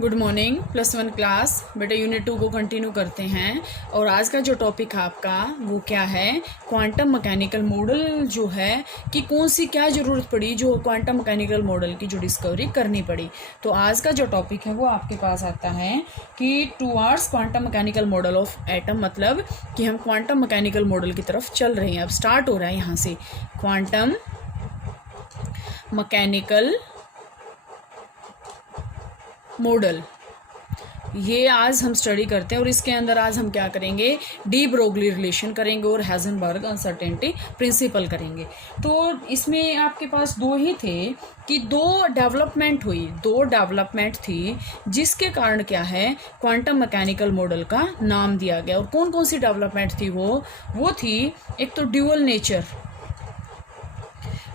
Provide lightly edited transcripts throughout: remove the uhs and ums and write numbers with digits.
Good morning +1 class बेटा unit 2 को continue करते हैं। और आज का जो टॉपिक है आपका वो क्या है, क्वांटम मैकेनिकल मॉडल जो है कि कौन सी क्या ज़रूरत पड़ी जो क्वांटम मैकेनिकल मॉडल की जो डिस्कवरी करनी पड़ी। तो आज का जो टॉपिक है वो आपके पास आता है कि towards quantum mechanical model of atom, मतलब कि हम क्वांटम मैकेनिकल मॉडल की तरफ चल रहे हैं। अब स्टार्ट हो रहा है यहाँ से क्वांटम मैकेनिकल मॉडल, ये आज हम स्टडी करते हैं। और इसके अंदर आज हम क्या करेंगे, डी ब्रोगली रिलेशन करेंगे और हाइजेनबर्ग अनसर्टेनिटी प्रिंसिपल करेंगे। तो इसमें आपके पास दो ही थे कि दो डेवलपमेंट थी जिसके कारण क्या है क्वांटम मैकेनिकल मॉडल का नाम दिया गया। और कौन कौन सी डेवलपमेंट थी वो थी, एक तो ड्यूअल नेचर।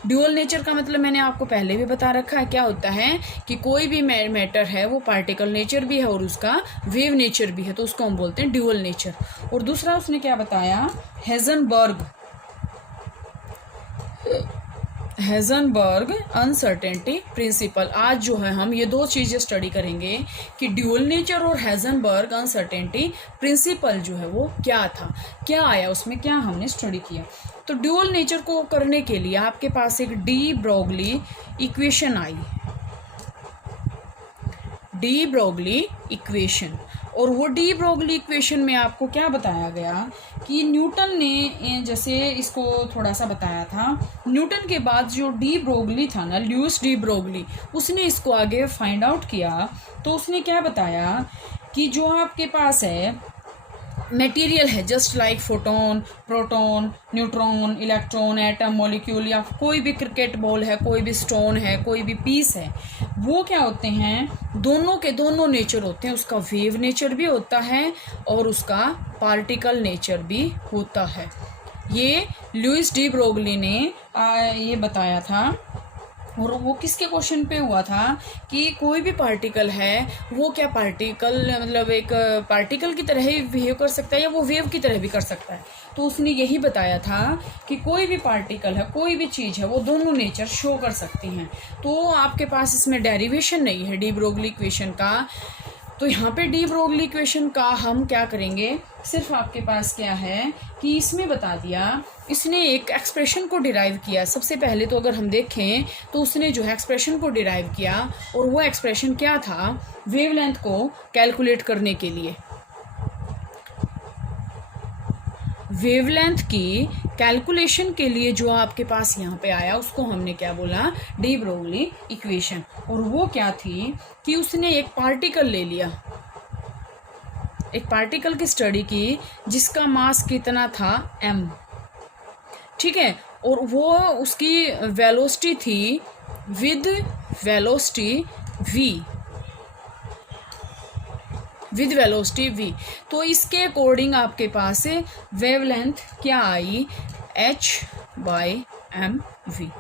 ड्यूअल नेचर का मतलब मैंने आपको पहले भी बता रखा है, क्या होता है कि कोई भी मैटर है वो पार्टिकल नेचर भी है और उसका वेव नेचर भी है, तो उसको हम बोलते हैं ड्यूअल नेचर। और दूसरा उसने क्या बताया, हाइजेनबर्ग अनसर्टेनिटी प्रिंसिपल। आज जो है हम ये दो चीज़ें स्टडी करेंगे कि ड्यूअल नेचर और हाइजेनबर्ग अनसर्टेनिटी प्रिंसिपल जो है वो क्या था, क्या आया उसमें, क्या हमने स्टडी किया। तो ड्यूअल नेचर को करने के लिए आपके पास एक डी ब्रोगली इक्वेशन आई, डी ब्रोगली इक्वेशन। और वो डी ब्रोगली इक्वेशन में आपको क्या बताया गया कि न्यूटन ने जैसे इसको थोड़ा सा बताया था, न्यूटन के बाद जो डी ब्रोगली था ना, ल्यूइस डी ब्रोगली, उसने इसको आगे फाइंड आउट किया। तो उसने क्या बताया कि जो आपके पास है मटेरियल है, just like photon, proton, neutron, electron, atom, molecule, या कोई भी क्रिकेट बॉल है, कोई भी स्टोन है, कोई भी पीस है, वो क्या होते हैं, दोनों के दोनों नेचर होते हैं। उसका वेव नेचर भी होता है और उसका पार्टिकल नेचर भी होता है। ये लुइस डी ब्रोगली ने ये बताया था। और वो किसके क्वेश्चन पे हुआ था कि कोई भी पार्टिकल है वो क्या पार्टिकल, मतलब एक पार्टिकल की तरह ही बिहेव कर सकता है या वो वेव की तरह भी कर सकता है। तो उसने यही बताया था कि कोई भी पार्टिकल है, कोई भी चीज़ है, वो दोनों नेचर शो कर सकती हैं। तो आपके पास इसमें डेरिवेशन नहीं है डी ब्रोगली इक्वेशन का। तो यहाँ पे डी ब्रोगली इक्वेशन का हम क्या करेंगे, सिर्फ आपके पास क्या है कि इसमें बता दिया, इसने एक एक्सप्रेशन को डिराइव किया। सबसे पहले तो अगर हम देखें तो उसने जो है एक्सप्रेशन को डिराइव किया, और वो एक्सप्रेशन क्या था, वेवलेंथ को कैलकुलेट करने के लिए, वेवलेंथ की कैलकुलेशन के लिए जो आपके पास यहाँ पे आया उसको हमने क्या बोला, डी ब्रोगली इक्वेशन। और वो क्या थी कि उसने एक पार्टिकल ले लिया, एक पार्टिकल की स्टडी की जिसका मास कितना था, m, ठीक है। और वो उसकी वेलोसिटी थी विद वेलोसिटी v। तो इसके अकॉर्डिंग आपके पास वेवलेंथ क्या आई, h/mv।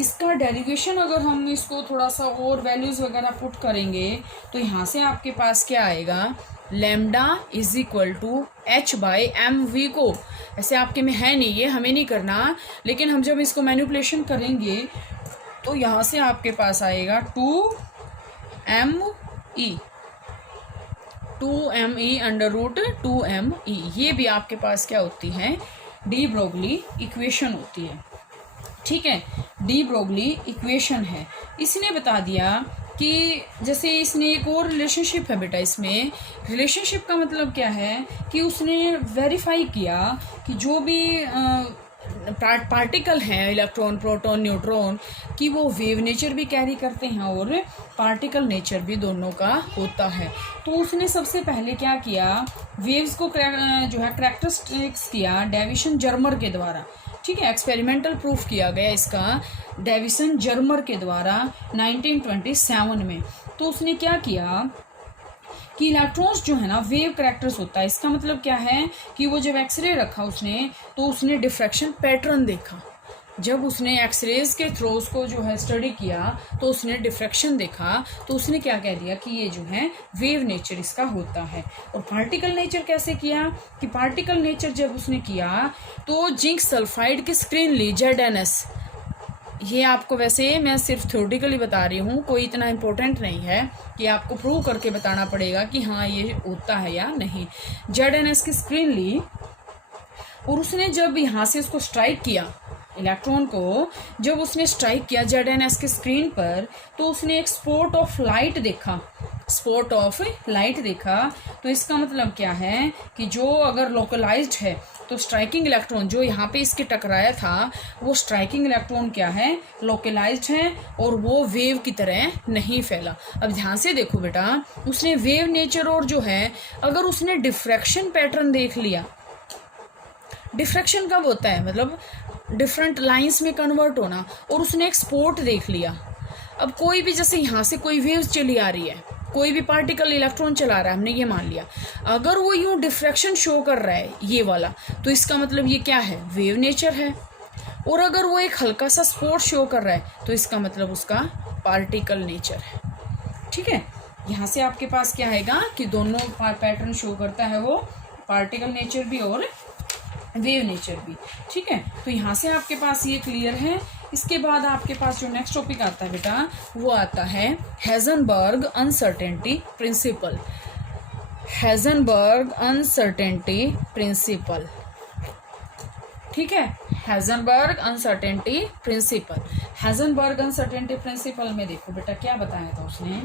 इसका डेरिवेशन अगर हम इसको थोड़ा सा और वैल्यूज वगैरह पुट करेंगे तो यहाँ से आपके पास क्या आएगा, lambda is equal to h/mv को, ऐसे आपके में है नहीं, ये हमें नहीं करना, लेकिन हम जब इसको मैनिपुलेशन करेंगे तो यहाँ से आपके पास आएगा 2me ये भी आपके पास क्या होती है, डी ब्रोगली इक्वेशन होती है, ठीक है। डी ब्रोगली इक्वेशन है। इसने बता दिया कि जैसे इसने एक और रिलेशनशिप है बेटा, इसमें रिलेशनशिप का मतलब क्या है कि उसने वेरीफाई किया कि जो भी पार्टिकल हैं, इलेक्ट्रॉन, प्रोटॉन, न्यूट्रॉन, कि वो वेव नेचर भी कैरी करते हैं और पार्टिकल नेचर भी दोनों का होता है। तो उसने सबसे पहले क्या किया, वेव्स को जो है कैरेक्टरिस्टिक्स किया डेविसन जर्मर के द्वारा, ठीक है। एक्सपेरिमेंटल प्रूफ किया गया इसका डेविसन जर्मर के द्वारा 1927 में। तो उसने क्या किया कि इलेक्ट्रॉन्स जो है ना वेव कैरेक्टर्स होता है। इसका मतलब क्या है कि वो जब एक्सरे रखा उसने, तो उसने डिफ्रैक्शन पैटर्न देखा। जब उसने एक्सरेज के थ्रू उसको जो है स्टडी किया तो उसने डिफ्रैक्शन देखा, तो उसने क्या कह दिया कि ये जो है वेव नेचर इसका होता है। और पार्टिकल नेचर कैसे किया कि पार्टिकल नेचर जब उसने किया तो जिंक सल्फाइड की स्क्रीन ली, ZNS, ये आपको वैसे मैं सिर्फ थ्योरेटिकली बता रही हूँ, कोई इतना इम्पोर्टेंट नहीं है कि आपको प्रूव करके बताना पड़ेगा कि हाँ ये होता है या नहीं। ZNS की स्क्रीन ली और उसने जब यहाँ से उसको स्ट्राइक किया, इलेक्ट्रॉन को जब उसने स्ट्राइक किया ZNS की स्क्रीन पर, तो उसने एक स्पॉट ऑफ लाइट देखा, स्पॉट ऑफ लाइट देखा। तो इसका मतलब क्या है कि जो अगर लोकलाइज्ड है तो स्ट्राइकिंग इलेक्ट्रॉन जो यहाँ पे इसके टकराया था, वो स्ट्राइकिंग इलेक्ट्रॉन क्या है, लोकलाइज्ड है और वो वेव की तरह नहीं फैला। अब ध्यान से देखो बेटा, उसने वेव नेचर और जो है, अगर उसने डिफ्रैक्शन पैटर्न देख लिया, डिफ्रैक्शन कब होता है, मतलब डिफरेंट लाइंस में कन्वर्ट होना, और उसने एक स्पॉट देख लिया। अब कोई भी, जैसे यहाँ से कोई वेव्स चली आ रही है, कोई भी पार्टिकल इलेक्ट्रॉन चला रहा है, हमने ये मान लिया, अगर वो यूँ डिफ्रैक्शन शो कर रहा है ये वाला, तो इसका मतलब ये क्या है, वेव नेचर है। और अगर वो एक हल्का सा स्पॉट शो कर रहा है तो इसका मतलब उसका पार्टिकल नेचर है। ठीक है, यहाँ से आपके पास क्या आएगा कि दोनों पैटर्न शो करता है, वो पार्टिकल नेचर भी और वेव नेचर भी। ठीक है, तो यहाँ से आपके पास ये क्लियर है। इसके बाद आपके पास जो नेक्स्ट टॉपिक आता है बेटा, वो आता है Heisenberg uncertainty principle. Heisenberg uncertainty principle, ठीक है, Heisenberg uncertainty principle. Heisenberg uncertainty principle में देखो बेटा क्या बताया था उसने।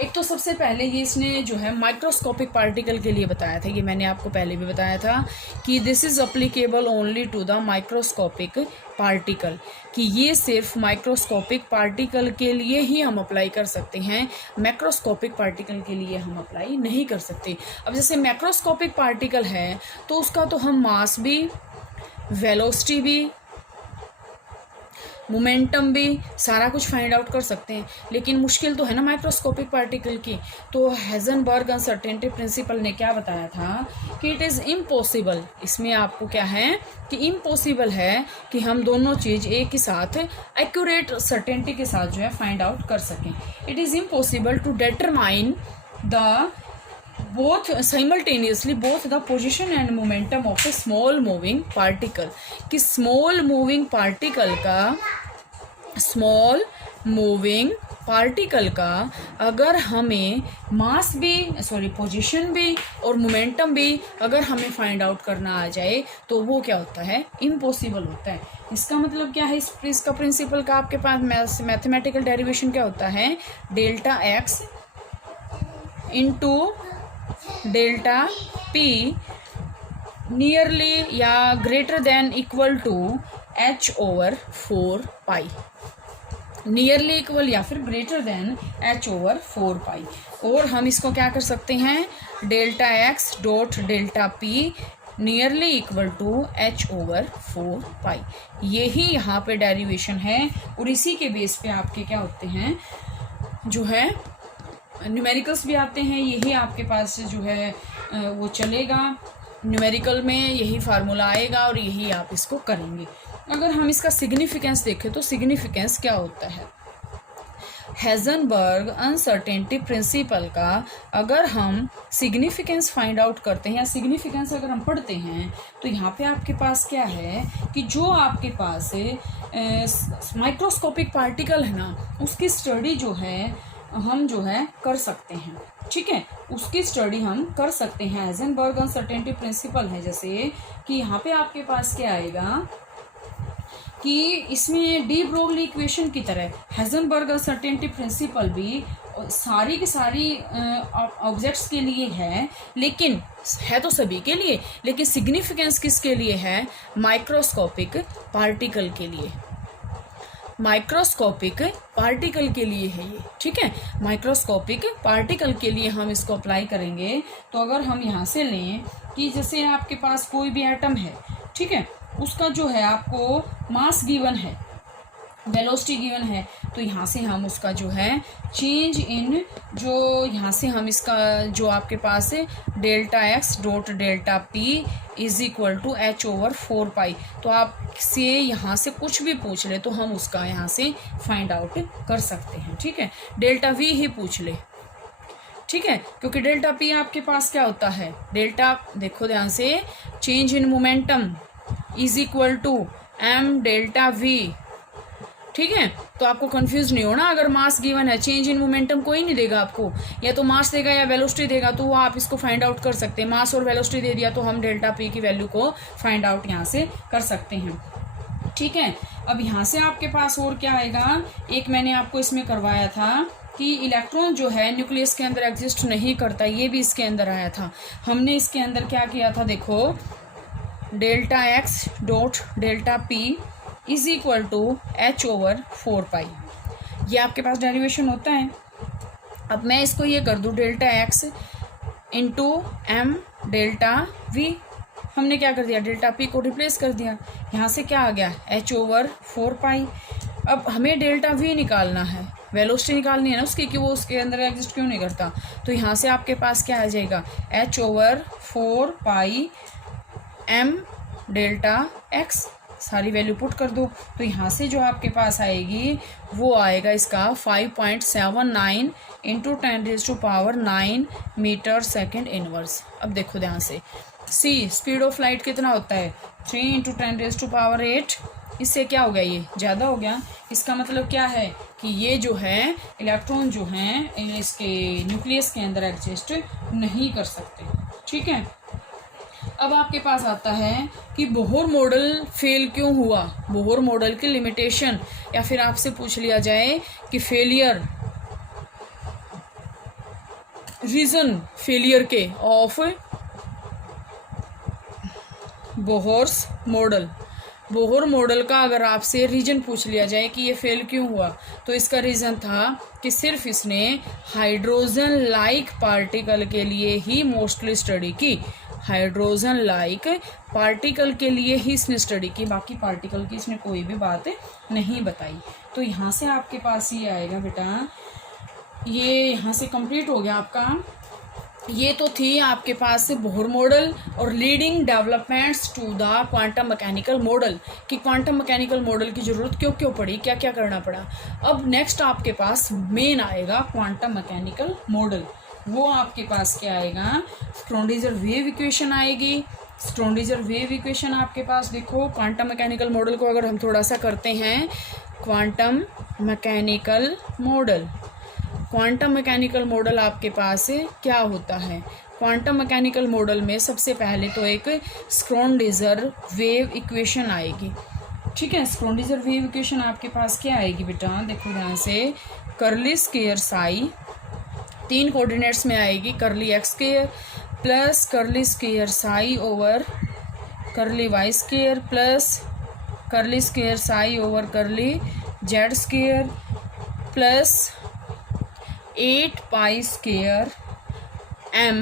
एक तो सबसे पहले ये इसने जो है माइक्रोस्कोपिक पार्टिकल के लिए बताया था, ये मैंने आपको पहले भी बताया था कि this is applicable only to the microscopic particle, कि ये सिर्फ माइक्रोस्कोपिक पार्टिकल के लिए ही हम अप्लाई कर सकते हैं, मैक्रोस्कोपिक पार्टिकल के लिए हम अप्लाई नहीं कर सकते। अब जैसे मैक्रोस्कोपिक पार्टिकल है तो उसका तो हम मास भी, वेलोसिटी भी, मोमेंटम भी, सारा कुछ फाइंड आउट कर सकते हैं, लेकिन मुश्किल तो है ना माइक्रोस्कोपिक पार्टिकल की। तो हेजनबर्ग अनसर्टेनिटी प्रिंसिपल ने क्या बताया था कि इट इज़ इम्पॉसिबल, इसमें आपको क्या है कि इम्पॉसिबल है कि हम दोनों चीज़ एक ही साथ एक्यूरेट सर्टेनिटी के साथ जो है फाइंड आउट कर सकें। It is impossible to determine the both simultaneously both the position and momentum of a small moving particle, कि small moving particle का, small moving particle का अगर हमें मास भी, सॉरी पोजीशन भी और मोमेंटम भी अगर हमें फाइंड आउट करना आ जाए तो वो क्या होता है, इम्पॉसिबल होता है। इसका मतलब क्या है, इसका प्रिंसिपल का आपके पास मैथमेटिकल डेरिवेशन क्या होता है, delta x into delta p nearly या greater than equal to h over 4 pi, nearly equal या फिर greater than h over 4 pi. और हम इसको क्या कर सकते हैं, delta x dot delta p nearly equal to h over 4 pi, यही यहाँ पे डेरिवेशन है। और इसी के बेस पे आपके क्या होते हैं, जो है न्यूमेरिकल्स भी आते हैं, यही आपके पास जो है वो चलेगा, न्यूमेरिकल में यही फार्मूला आएगा और यही आप इसको करेंगे। अगर हम इसका सिग्निफिकेंस देखें तो सिग्निफिकेंस क्या होता है, हेजनबर्ग अनसर्टेनिटी प्रिंसिपल का अगर हम सिग्निफिकेंस फाइंड आउट करते हैं या सिग्निफिकेंस अगर हम पढ़ते हैं तो यहाँ पे आपके पास क्या है कि जो आपके पास माइक्रोस्कोपिक पार्टिकल है ना, उसकी स्टडी जो है हम जो है कर सकते हैं। ठीक है, उसकी स्टडी हम कर सकते हैं। हेजनबर्ग अनसर्टेनिटी प्रिंसिपल है, जैसे कि यहाँ पे आपके पास क्या आएगा कि इसमें डी ब्रोगली इक्वेशन की तरह हेजनबर्ग अनसर्टेनिटी प्रिंसिपल भी सारी की सारी ऑब्जेक्ट्स के लिए है, लेकिन है तो सभी के लिए, लेकिन सिग्निफिकेंस किसके लिए है, माइक्रोस्कोपिक पार्टिकल के लिए, माइक्रोस्कोपिक पार्टिकल के लिए है ये। ठीक है, माइक्रोस्कोपिक पार्टिकल के लिए हम इसको अप्लाई करेंगे। तो अगर हम यहाँ से लें कि जैसे आपके पास कोई भी एटम है, ठीक है, उसका जो है आपको मास गिवन है, वेलोसिटी गिवन है, तो यहाँ से हम उसका जो है चेंज इन, जो यहाँ से हम इसका जो आपके पास है delta x dot delta p is equal to h over 4 pi, तो आप से यहाँ से कुछ भी पूछ ले तो हम उसका यहाँ से फाइंड आउट कर सकते हैं। ठीक है, डेल्टा वी ही पूछ ले, ठीक है, क्योंकि डेल्टा पी आपके पास क्या होता है, डेल्टा देखो ध्यान से, change in momentum is equal to m delta v ठीक है, तो आपको कंफ्यूज नहीं होना। अगर मास गिवन है, चेंज इन मोमेंटम कोई नहीं देगा आपको, या तो मास देगा या वेलोसिटी देगा, तो वो आप इसको फाइंड आउट कर सकते हैं। मास और वेलोसिटी दे दिया तो हम डेल्टा पी की वैल्यू को फाइंड आउट यहाँ से कर सकते हैं। ठीक है, अब यहाँ से आपके पास और क्या आएगा, एक मैंने आपको इसमें करवाया था कि इलेक्ट्रॉन जो है न्यूक्लियस के अंदर एग्जिस्ट नहीं करता, ये भी इसके अंदर आया था। हमने इसके अंदर क्या किया था, देखो delta x dot delta p is equal to h/4 ये आपके पास डेरिवेशन होता है। अब मैं इसको ये कर दूँ delta x into m delta v, हमने क्या कर दिया, डेल्टा पी को रिप्लेस कर दिया, यहाँ से क्या आ गया h/4। अब हमें डेल्टा वी निकालना है, वेलोसिटी निकालनी है ना उसकी, कि वो उसके अंदर एग्जिस्ट क्यों नहीं करता। तो यहाँ से आपके पास क्या आ जाएगा, h/4 m डेल्टा एक्स, सारी वैल्यू पुट कर दो। तो यहाँ से जो आपके पास आएगी वो आएगा इसका 5.79 इंटू 10⁻⁹ मीटर सेकेंड इनवर्स। अब देखो ध्यान से, सी स्पीड ऑफ लाइट कितना होता है, 3 इंटू 10⁸। इससे क्या हो गया, ये ज़्यादा हो गया। इसका मतलब क्या है कि ये जो है इलेक्ट्रॉन जो हैं इसके न्यूक्लियस के अंदर एग्जिस्ट नहीं कर सकते। ठीक है, अब आपके पास आता है कि बोहर मॉडल फेल क्यों हुआ, बोहर मॉडल की लिमिटेशन, या फिर आपसे पूछ लिया जाए कि फेलियर, रीजन फेलियर के of Bohr's model. Bohr model का अगर आपसे रीजन पूछ लिया जाए कि ये फेल क्यों हुआ, तो इसका रीज़न था कि सिर्फ इसने हाइड्रोजन लाइक पार्टिकल के लिए ही मोस्टली स्टडी की, हाइड्रोजन लाइक पार्टिकल के लिए ही इसने स्टडी की, बाकी पार्टिकल की इसने कोई भी बात नहीं बताई। तो यहाँ से आपके पास ये आएगा बेटा, ये यहाँ से कंप्लीट हो गया आपका। ये तो थी आपके पास बोहर मॉडल और leading developments to the quantum mechanical model, कि क्वांटम मैकेनिकल मॉडल की ज़रूरत क्यों पड़ी, क्या क्या करना पड़ा। अब नेक्स्ट आपके पास मेन आएगा क्वांटम मैकेनिकल मॉडल। वो आपके पास क्या आएगा, स्क्रोडिंजर वेव इक्वेशन आएगी। स्क्रोडिंजर वेव इक्वेशन आपके पास देखो, क्वांटम मैकेनिकल मॉडल को अगर हम थोड़ा सा करते हैं, quantum mechanical model, quantum mechanical model आपके पास क्या होता है। क्वांटम मैकेनिकल मॉडल में सबसे पहले तो एक स्क्रोडिंजर वेव इक्वेशन आएगी। ठीक है, स्क्रोडिंजर वेव इक्वेशन आपके पास क्या आएगी बेटा, देखो ध्यान से, कर्ली स्क्वायर साई, 3 कोऑर्डिनेट्स में आएगी, curly x square plus curly square psi over curly y square plus curly square psi over curly z square plus 8 pi square m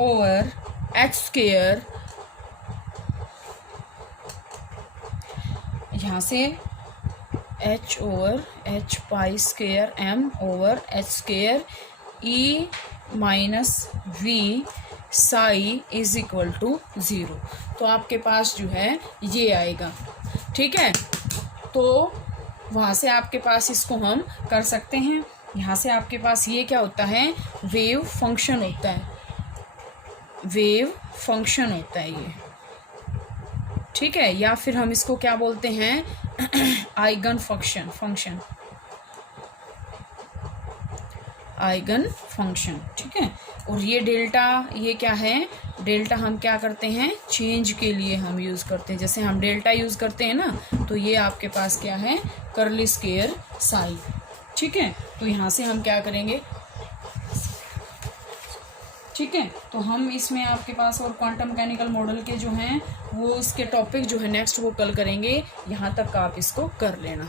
over x square. यहाँ से h over h pi square m over h square e minus v psi is equal to 0। तो आपके पास जो है ये आएगा। ठीक है, तो वहाँ से आपके पास इसको हम कर सकते हैं। यहाँ से आपके पास ये क्या होता है, वेव फंक्शन होता है, वेव फंक्शन होता है ये। ठीक है, या फिर हम इसको क्या बोलते हैं, आइगन फंक्शन, आइगन फंक्शन। ठीक है, और ये डेल्टा, ये क्या है, डेल्टा हम क्या करते हैं, चेंज के लिए हम यूज़ करते हैं। जैसे हम डेल्टा यूज़ करते हैं ना, तो ये आपके पास क्या है, कर्ली स्क्वायर साई। ठीक है, तो यहाँ से हम क्या करेंगे, ठीक है, तो हम इसमें आपके पास और क्वांटम मैकेनिकल मॉडल के जो हैं वो इसके टॉपिक जो है नेक्स्ट वो कल करेंगे। यहाँ तक आप इसको कर लेना।